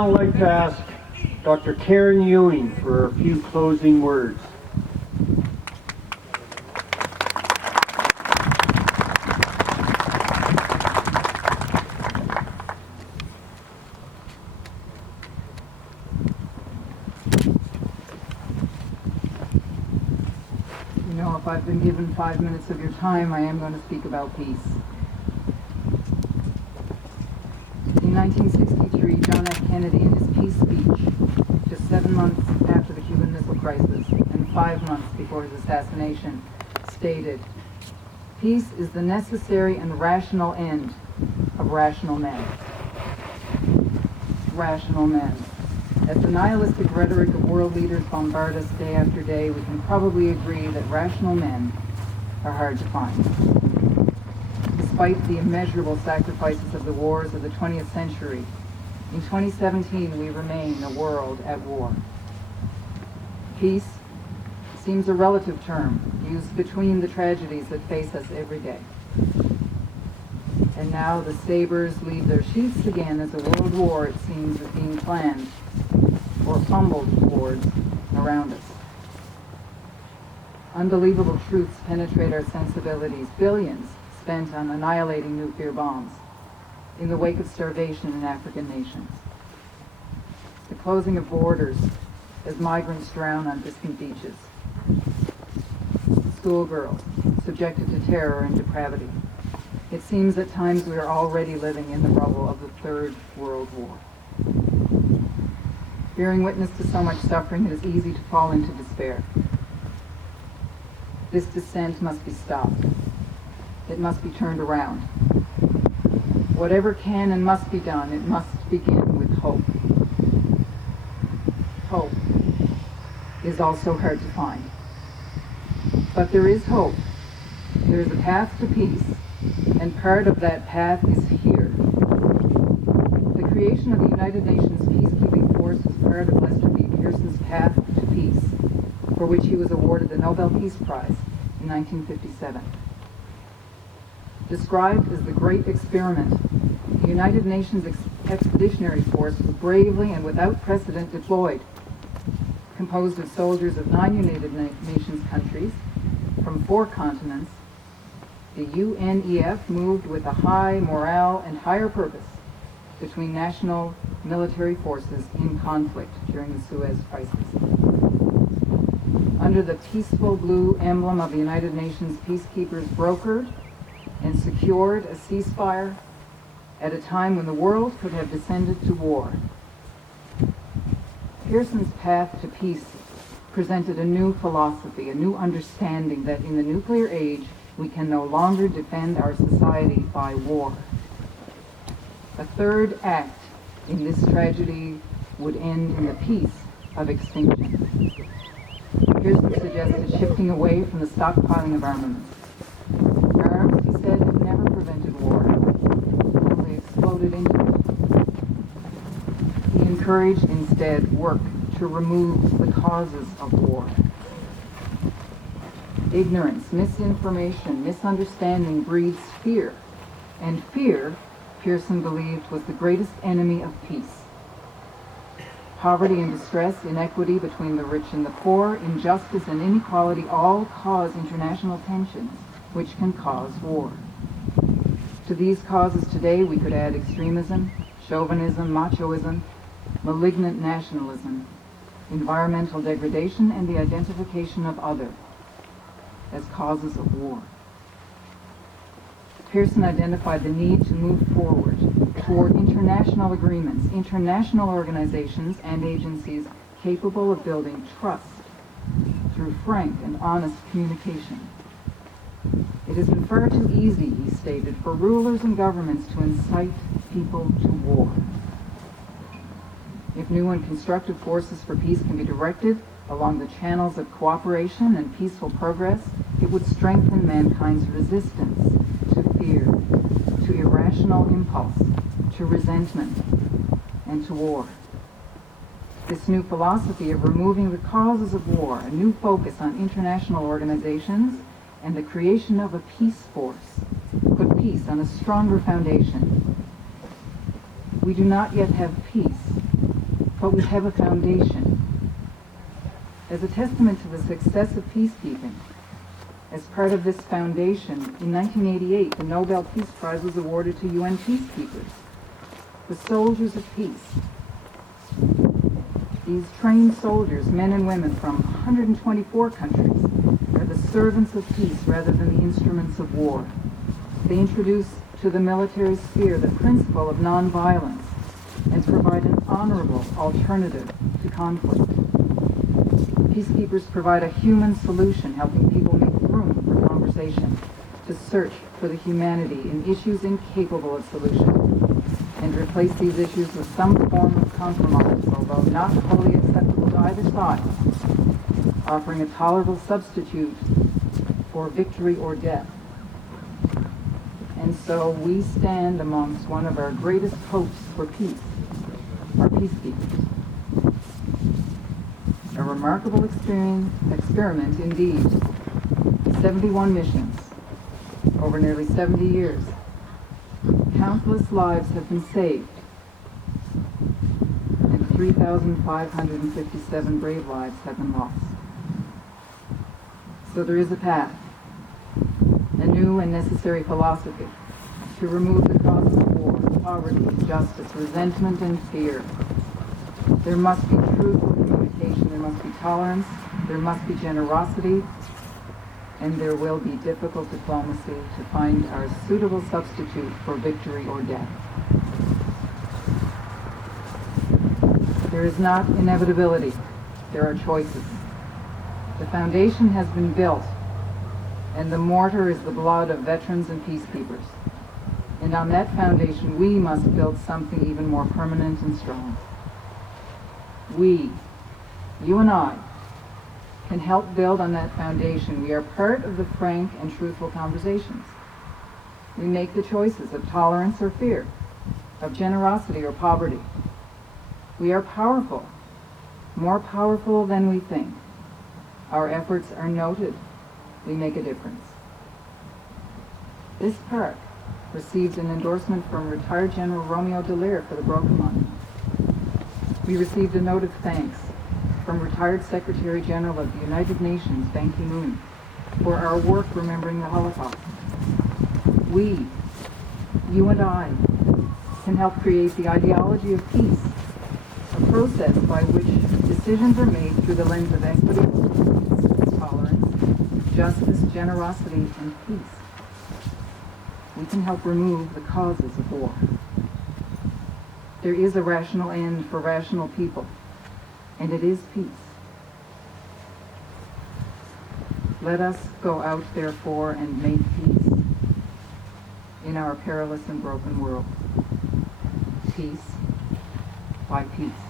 I'd like to ask Dr. Karen Ewing for a few closing words. You know, if I've been given 5 minutes of your time, I am going to speak about peace. In 1963, John F. Kennedy, in his peace speech, just 7 months after the Cuban Missile Crisis and 5 months before his assassination, stated, "Peace is the necessary and rational end of rational men." Rational men. As the nihilistic rhetoric of world leaders bombard us day after day, we can probably agree that rational men are hard to find. Despite the immeasurable sacrifices of the wars of the 20th century, in 2017 we remain a world at war. Peace seems a relative term used between the tragedies that face us every day. And now the sabers leave their sheaths again as a world war, it seems, is being planned or fumbled towards around us. Unbelievable truths penetrate our sensibilities. Billions spent on annihilating nuclear bombs in the wake of starvation in African nations. The closing of borders as migrants drown on distant beaches. Schoolgirls subjected to terror and depravity. It seems at times we are already living in the rubble of the Third World War. Bearing witness to so much suffering, it is easy to fall into despair. This descent must be stopped. It must be turned around. Whatever can and must be done, it must begin with hope. Hope is also hard to find. But there is hope. There is a path to peace, and part of that path is here. The creation of the United Nations Peacekeeping Force was part of Lester B. Pearson's path to peace, for which he was awarded the Nobel Peace Prize in 1957. Described as the Great Experiment, the United Nations Expeditionary Force was bravely and without precedent deployed, composed of soldiers of 9 United Nations countries from 4 continents. The UNEF moved with a high morale and higher purpose between national military forces in conflict during the Suez Crisis. Under the peaceful blue emblem of the United Nations Peacekeepers, brokered and secured a ceasefire at a time when the world could have descended to war. Pearson's path to peace presented a new philosophy, a new understanding that in the nuclear age, we can no longer defend our society by war. A third act in this tragedy would end in the peace of extinction. Pearson suggested shifting away from the stockpiling of armaments. Arms, he said, have never prevented war, only exploded into it. He encouraged instead work to remove the causes of war. Ignorance, misinformation, misunderstanding breeds fear, and fear, Pearson believed, was the greatest enemy of peace. Poverty and distress, inequity between the rich and the poor, injustice and inequality all cause international tensions, which can cause war. To these causes today we could add extremism, chauvinism, machoism, malignant nationalism, environmental degradation, and the identification of other as causes of war. Pearson identified the need to move forward toward international agreements, international organizations and agencies capable of building trust through frank and honest communication. It has been far too easy, he stated, for rulers and governments to incite people to war. If new and constructive forces for peace can be directed along the channels of cooperation and peaceful progress, it would strengthen mankind's resistance to fear, to irrational impulse, to resentment, and to war. This new philosophy of removing the causes of war, a new focus on international organizations, and the creation of a peace force, put peace on a stronger foundation. We do not yet have peace, but we have a foundation. As a testament to the success of peacekeeping, as part of this foundation, in 1988, the Nobel Peace Prize was awarded to UN peacekeepers, the soldiers of peace. These trained soldiers, men and women from 124 countries, are the servants of peace rather than the instruments of war. They introduce to the military sphere the principle of nonviolence and provide an honorable alternative to conflict. Peacekeepers provide a human solution, helping people make room for conversation, to search for the humanity in issues incapable of solution, and replace these issues with some form of compromise, although not wholly acceptable to either side, offering a tolerable substitute for victory or death. And so we stand amongst one of our greatest hopes for peace, our peacekeepers. A remarkable experiment indeed. 71 missions over nearly 70 years. Countless lives have been saved, and 3,557 brave lives have been lost. So there is a path, a new and necessary philosophy to remove the causes of war, poverty, injustice, resentment, and fear. There must be truthful communication, there must be tolerance, there must be generosity, and there will be difficult diplomacy to find our suitable substitute for victory or death. There is not inevitability, there are choices. The foundation has been built, and the mortar is the blood of veterans and peacekeepers. And on that foundation, we must build something even more permanent and strong. We, you and I, can help build on that foundation. We are part of the frank and truthful conversations. We make the choices of tolerance or fear, of generosity or poverty. We are powerful, more powerful than we think. Our efforts are noted. We make a difference. This park received an endorsement from retired General Romeo Dallaire for the Broken Line. We received a note of thanks from retired Secretary General of the United Nations, Ban Ki-moon, for our work remembering the Holocaust. We, you and I, can help create the ideology of peace, a process by which decisions are made through the lens of equity, tolerance, justice, generosity, and peace. We can help remove the causes of war. There is a rational end for rational people, and it is peace. Let us go out, therefore, and make peace in our perilous and broken world. Peace by peace.